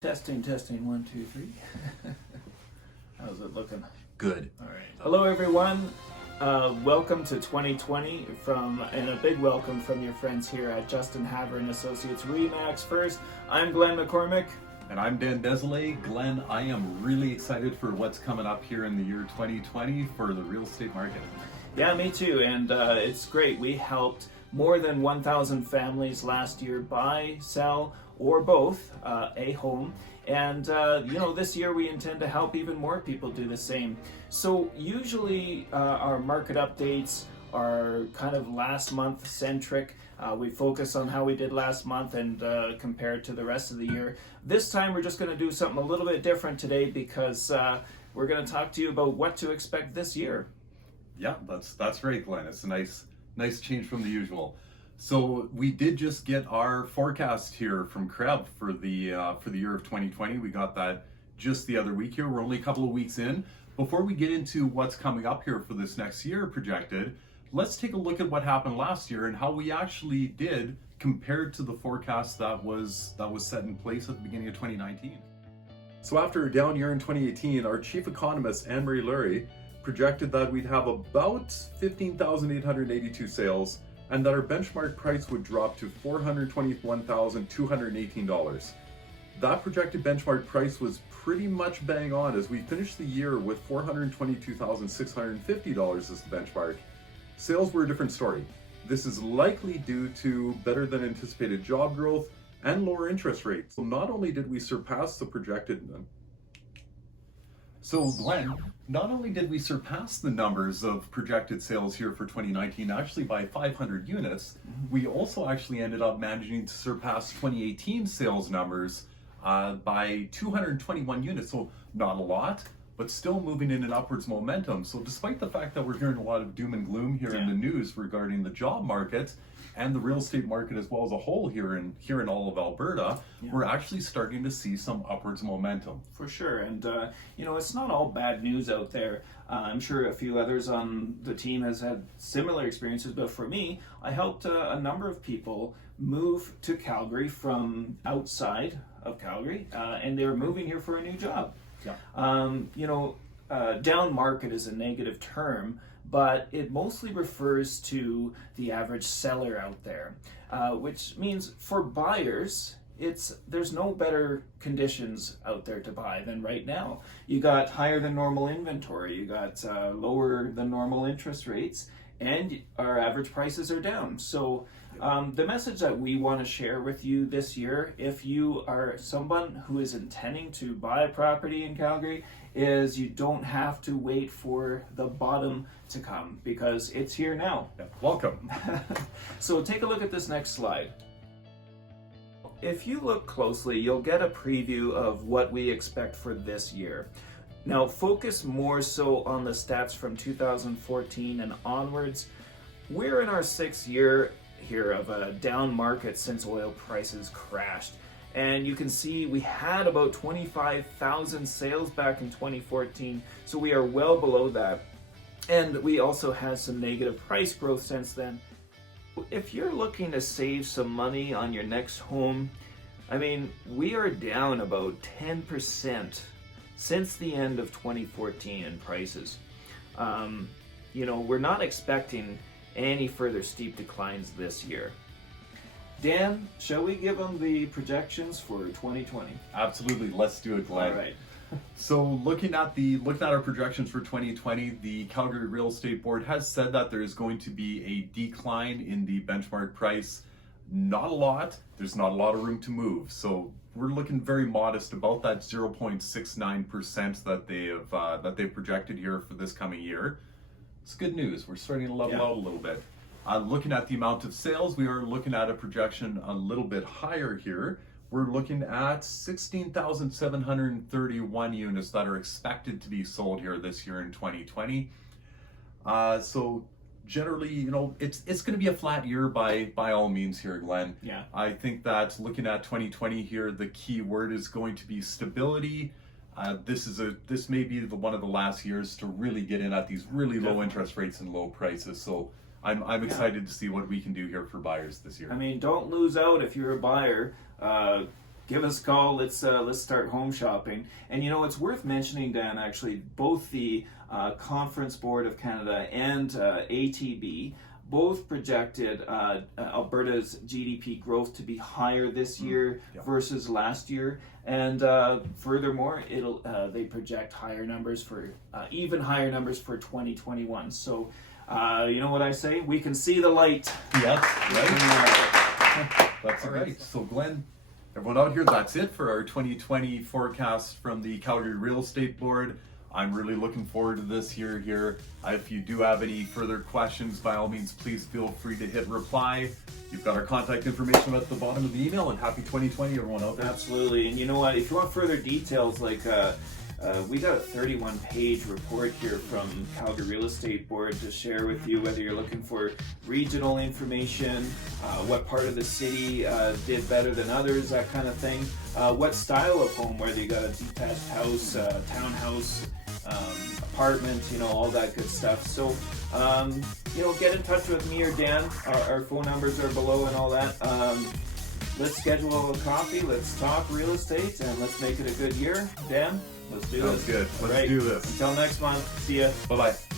Testing, testing, 1, 2, 3. How's it looking? Good. All right. Hello, everyone. Welcome to 2020 and a big welcome from your friends here at Justin Haver and Associates Remax First. I'm Glenn McCormick. And I'm Dan Desolé. Glenn, I am really excited for what's coming up here in the year 2020 for the real estate market. Yeah, me too. And it's great. We helped more than 1,000 families last year buy, sell, or both a home. And this year we intend to help even more people do the same. So usually our market updates are kind of last month centric. We focus on how we did last month and compare it to the rest of the year. This time we're just going to do something a little bit different today because we're going to talk to you about what to expect this year. Yeah, that's right, Glenn. It's a nice change from the usual. So we did just get our forecast here from Kreb for the year of 2020. We got that just the other week here. We're only a couple of weeks in. Before we get into what's coming up here for this next year projected, let's take a look at what happened last year and how we actually did compared to the forecast that was set in place at the beginning of 2019. So after a down year in 2018, our chief economist Anne-Marie Lurie projected that we'd have about 15,882 sales and that our benchmark price would drop to $421,218. That projected benchmark price was pretty much bang on as we finished the year with $422,650 as the benchmark. Sales were a different story. This is likely due to better than anticipated job growth and lower interest rates. So not only did we surpass the projected So Glenn, not only did we surpass the numbers of projected sales here for 2019 actually by 500 units, we also actually ended up managing to surpass 2018 sales numbers by 221 units. So not a lot, but still moving in an upwards momentum. So despite the fact that we're hearing a lot of doom and gloom here in the news regarding the job market and the real estate market as well as a whole here in all of Alberta, we're actually starting to see some upwards momentum. For sure. And, it's not all bad news out there. I'm sure a few others on the team has had similar experiences, but for me, I helped a number of people move to Calgary from outside of Calgary, and they were moving here for a new job. Down market is a negative term, but it mostly refers to the average seller out there, which means for buyers, there's no better conditions out there to buy than right now. You got higher than normal inventory, you got lower than normal interest rates, and our average prices are down. So the message that we want to share with you this year, if you are someone who is intending to buy a property in Calgary, is you don't have to wait for the bottom to come because it's here now. Yeah, welcome. So take a look at this next slide. If you look closely, you'll get a preview of what we expect for this year. Now focus more so on the stats from 2014 and onwards. We're in our 6th year here of a down market since oil prices crashed. And you can see we had about 25,000 sales back in 2014, so we are well below that. And we also had some negative price growth since then. If you're looking to save some money on your next home, we are down about 10% since the end of 2014 in prices. We're not expecting any further steep declines this year. Dan, shall we give them the projections for 2020? Absolutely, let's do it, Glenn. All right. So looking at our projections for 2020, the Calgary Real Estate Board has said that there is going to be a decline in the benchmark price. Not a lot. There's not a lot of room to move. So we're looking very modest, about that 0.69% that they've projected here for this coming year. It's good news. We're starting to level out a little bit. Looking at the amount of sales, we are looking at a projection a little bit higher here. We're looking at 16,731 units that are expected to be sold here this year in 2020. So generally, it's going to be a flat year by all means here, Glenn. Yeah. I think that looking at 2020 here, the key word is going to be stability. This may be one of the last years to really get in at these really low interest rates and low prices. So I'm excited to see what we can do here for buyers this year. Don't lose out if you're a buyer. give us a call. Let's start home shopping. And you know, it's worth mentioning, Dan, actually, both the Conference Board of Canada and ATB both projected Alberta's GDP growth to be higher this year versus last year, and furthermore, they project higher numbers for even higher numbers for 2021. So, you know what I say? We can see the light. Yep, right. That's right. So, Glenn, everyone out here, that's it for our 2020 forecast from the Calgary Real Estate Board. I'm really looking forward to this year here. If you do have any further questions, by all means, please feel free to hit reply. You've got our contact information at the bottom of the email, and happy 2020, everyone out there. Absolutely. And you know what? If you want further details, like we got a 31-page report here from Calgary Real Estate Board to share with you, whether you're looking for regional information, what part of the city did better than others, that kind of thing, what style of home, whether you got a detached house, townhouse, apartment, you know, all that good stuff. So, you know, get in touch with me or Dan. Our phone numbers are below and all that. Let's schedule a coffee. Let's talk real estate, and let's make it a good year. Dan, let's do this. Sounds good. Let's do this. Until next month. See ya. Bye-bye.